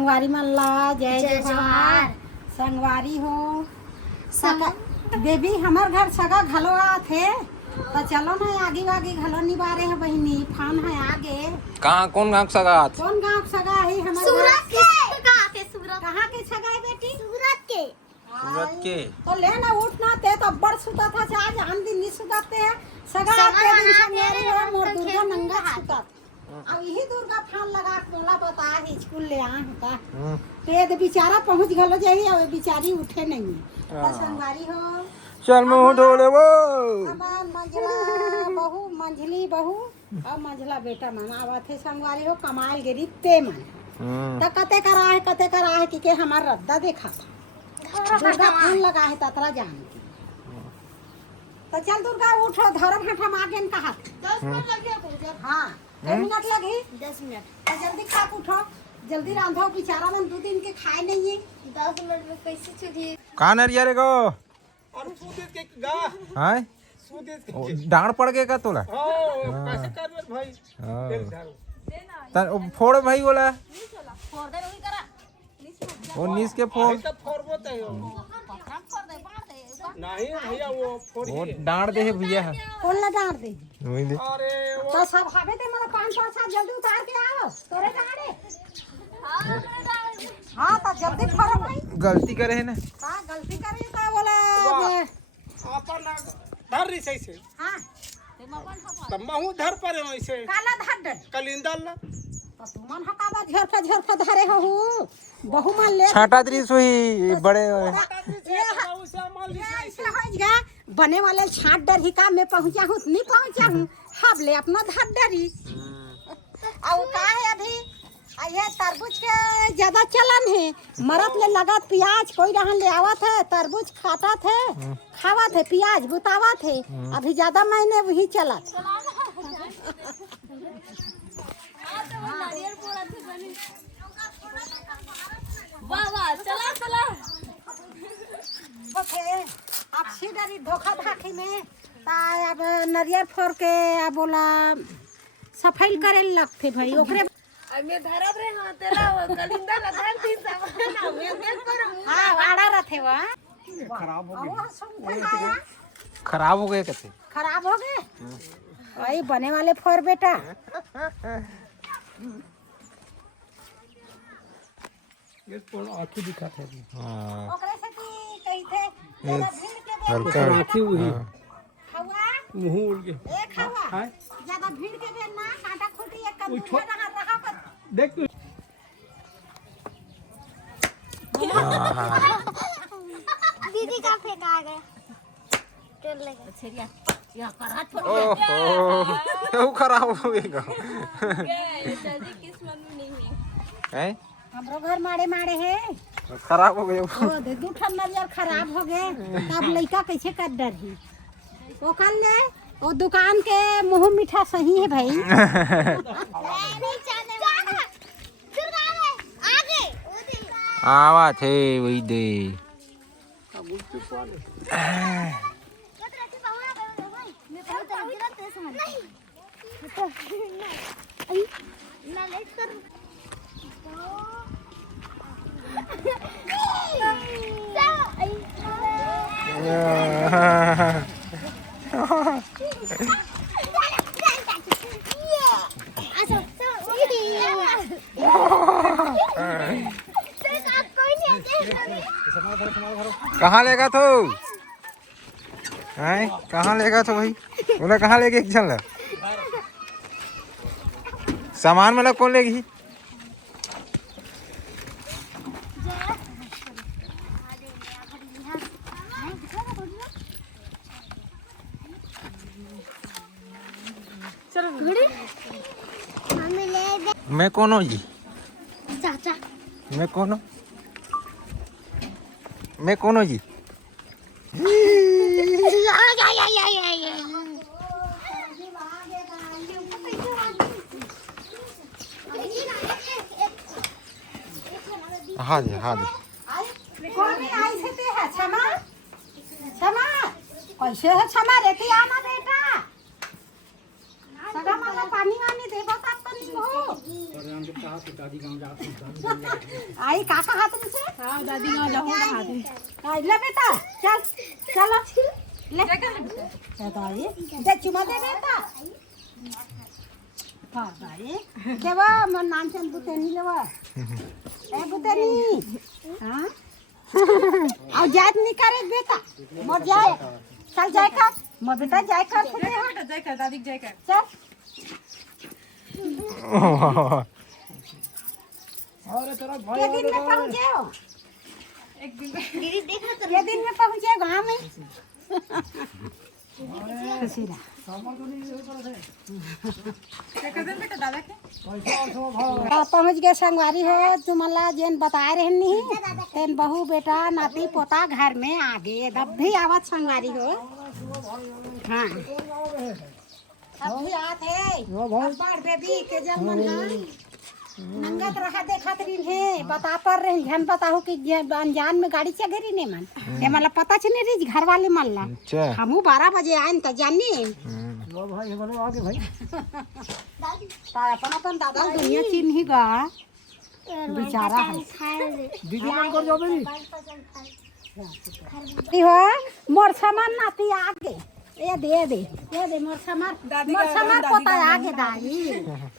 संगवारी मल्ला जय जोहार। संगवारी हो बेबी हमार घर सगा घलो थे तो चलो ना आगे आगे घलो निबारे है बहनी फान है आगे। कहाँ कौन गाँव सगा? कौन गाँव सगा है हमारे? सूरत के। सूरत कहाँ के सगा है बेटी? सूरत के। सूरत के। तो लेना उठना ते तो बड़ सुता था आज हम दिन नहीं सुताते हैं सगा के दिन संगवारी है मोर दुर्गा नंगा सुता। अब यही दुर्गा फान लगा बोला बता है स्कूल ले आ होता पेद बेचारा पहुंच गलो जाई और बेचारी उठे नहीं है। संगवारी हो चल मुंह धो ले वो मंझला बहू मंझली बहू और मंझला बेटा मनावा थे। संगवारी हो कमाल गिरी ते मन त कते करा है कि हमार रद्दा देखा था दुर्गा फान लगा है ततरा जान की। तो चल दुर्गा उठो धर्म हठम आगे कहा 10 मिनट लग गया। हाँ 2 मिनट लगी 10 मिनट। तो जल्दी खा उठो जल्दी रांधो बेचारा मन 2 दिन के खाए नहीं है। 10 मिनट में कैसे चलिए? कहाँ नरिया रे गो? अरे सूदित के गा हाय सूदित के डांड पड़ गए का तोला? कैसे कर भाई फोड़ भाई बोला फोड़ दे वही करा। वो नीस के फोड़ तब फोड़बो त फोड़ दे बांध दे। नहीं भैया वो फोड़ी वो डांड दे है भैया कौन ला डांट दे? वही दे। अरे वो तो सब हवे दे मतलब 5 साल जल्दी उतार के आओ तोरे डांडे। हाँ तो जल्दी फरो भाई। गलती करे है ना। हाँ गलती करी तो बोला अपन धर रही सही से हाँ तब महू धर पर वैसे काला धार डर कलिंदर ला तो तुमन हकाबा झरफा धरे हो बहु मान ले छाटा दृश्य हुई बड़े बने वाले छाट डर ही का मैं पहुंचा हूँ नहीं पहुंचा हूँ हब ले अपना धर डरी। और का है अभी ये तरबूज के ज्यादा चलन है मरद ले लगा प्याज कोई रहन ले आवा थे तरबूज खाता थे खावा थे प्याज बुतावा थे अभी ज्यादा महीने वही चला। वाह चला चला अब सीधरी धोखा धाखी में अब नरियर फोड़ के अब बोला सफाई करे लगते भाई ओकरे मैं धरब रे हां तेरा वो कलिंदा ना धर दी सब ना मैं देख कर हाँ आड़ा रहते वा खराब हो गए कैसे? खराब हो गए वही बने वाले फोर बेटा। ये कौन आंखें दिखाते हैं हाँ ओकरे से की कही थे जरा भीड़ के दे हल्का आंखें हुई खवा मुंह उड़ के एक खवा ज्यादा भीड़ के दे ना कांटा खूटी एक कदम उठो। रहा पर देख तू दीदी का फेंका गया चल लगा छरिया या करा ओहो क्यों खराब हो गया? जल्दी किस्मत में नहीं है। हैं हमरो घर माड़े माड़े है खराब हो गए ओ दे दू ठन नरियर खराब हो गए तब लइका कैसे कर डर ही वो कर ले वो दुकान के मुंह मीठा सही है भाई। नहीं चलने वाला आगे आवा थे वही दे कहाँ लेगा तो? हैं कहाँ लेगा तो भाई? बोला कहाँ लेके चल सामान मतलब कौन लेगी? मैं कौन हूँ जी? चाचा मैं कौन हूँ? मैं कौन हूँ जी? हाँ जी हाँ जी कैसे है क्षमा रहती आना बेटा सगा माला पानी वानी देबो तब तो नहीं आई काका हाथ में से हां दादी गांव जाऊं हाथ में ले बेटा चल चलो ले बेटा ये दे चुमा दे बेटा हां भाई देवा मन नाम चंद बुतेनी लेवा ए बुतेनी हां आओ जात नहीं करे बेटा मर जाए चल जाए का मर बेटा जाए कर जाए कर दादी जाए कर चल और तेरा भाई के दिन में पहुंचे हो एक दिन दीदी देखा तो ये दिन में पहुंचे गांव में खुशी रहा सामान तो नहीं करे थे क्या कर बेटा दादा के पैसा और सब भाव पहुंच गए संगवारी हो तुम्हारा जेन बताए रहे नहीं तेन बहू बेटा नाती पोता घर में आ गए अब भी आवत संगवारी हो हाँ अब भी आत है बड़ बेबी के जब मन नंगत रहा देखत रही है बता पर रहे झन बताओ कि अनजान में गाड़ी चगरी ने मन ये मतलब पता चले रही घर वाले मल्ला अच्छा हमू 12 बजे आए त जानी लो भाई बोलो आगे भाई तारा अपन दादा दुनिया चिन्ह ही गा बेचारा है दीदी मन कर जाओ बेबी हो मोर सामान नाती आगे ये दे मोर सामान पोता आगे दाई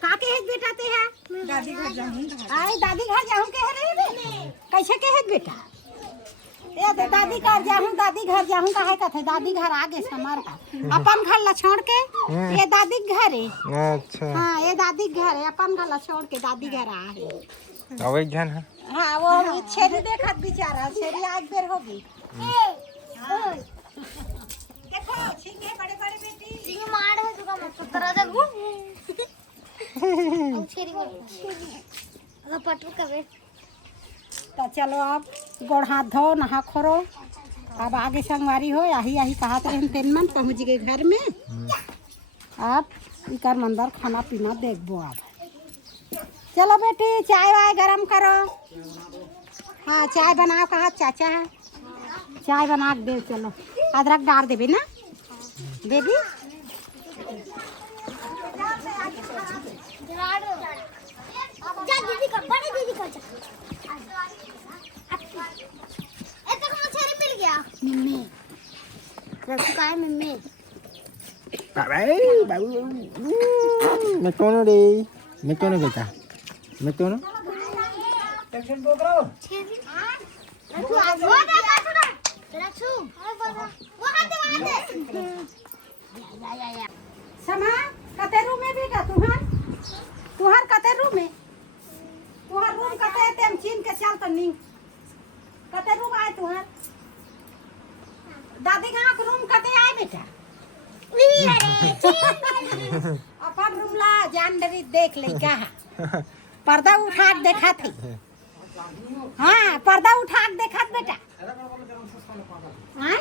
काके है बेटा ते है दादी घर जाऊं आई दादी घर जाऊं के है रे कैसे के है बेटा ये दे दादी घर जाऊं काहे कथे दादी घर आगे समर का अपन घर ला छोड़ के ये दादी घर है अच्छा हां ये दादी घर है अपन घर ला छोड़ के दादी घर आ है अब एक जन है हाँ वो छेरी देखत बेचारा छेरी आज बेर होगी देखो छिंगे बड़े बड़े बेटी सिंह मार है तुका मत तरह जगू छेरी को पटू करे तो चलो अब गोड़ हाथ धो नहा खोरो अब आगे संगवारी हो यही कहते रहे तेन मन पहुँच गए घर में अब इकर मंदर खाना पीना देखबो अब चलो बेटी चाय वाय गरम करो हाँ चाय बनाओ कहा चाचा है चाय बना के दे चलो अदरक डाल देबी ना बेबी जा दीदी का बड़ी दीदी का जा ए तक मछली मिल गया मम्मी रखो का है मम्मी अरे बाबू मैं कौन रे मैं कौन बेटा मैं कौन टेंशन तो करो रखो वो देखा सुना रखो वो हाथ दे या समा कते रूम में बेटा तुहार कते रूम में तुहार रूम कते तेम चीन के चल तो नी कते रूम आए तुहार दादी का रूम कते आए बेटा अपन रूम ला जान डरी देख ले का पर्दा उठा के देखा थी हाँ पर्दा उठा के देखा बेटा हाँ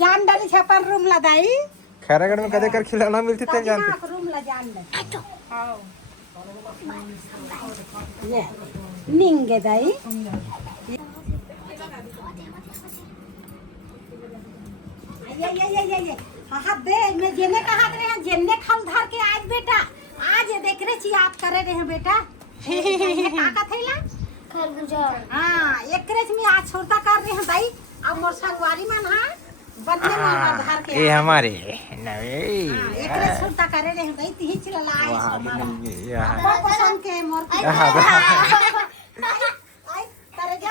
जान डरी छपन रूम ला दाई खैरागढ़ में कदे कर खिलौना मिलती थे जानते रूम ला जान डरी ये निंगे दाई ये हाँ दे मैं जेने कहा रहे जेने खल धर के आज बेटा आज देख रहे छी आप करे रहे बेटा काका थैला खरबूजा हाँ एक रेस में आज छोटा कर रहे हैं दाई अब मोर संगवारी मन हां बन्ने में धर के ये हमारे नवे एक रेस छोटा करे रहे हैं दाई तिही चला आए हमारा ये बहुत पसंद के मोर आई करे जा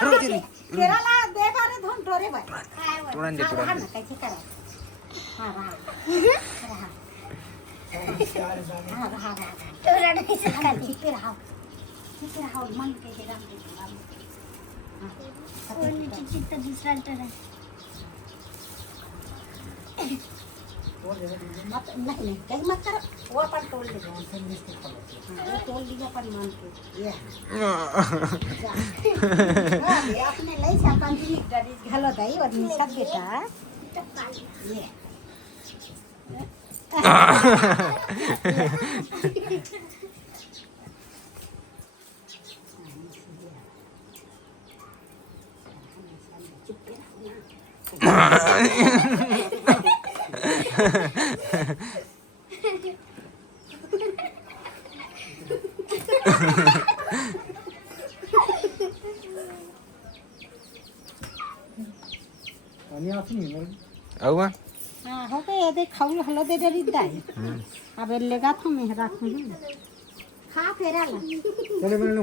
केरला दे बारे धुन टोरे भाई तुरंत दे तुरंत कैसे करे हाँ तोरा नहीं कल ठीक रहा मन के राम और नीचे चित्त दूसरा टरा मत नहीं कहीं मत कर वो अपन तोड़ ले जाओ वो तोड़ लिया अपन मन को ये अपने ले से अपन जी डरी घलो दई और निशा बेटा ये आणि आपण अहो वा हाँ हो गए ये देख खाऊ हलो दे डरी दाई अब लेगा तो मैं रात में खा फेरा ला चले मैंने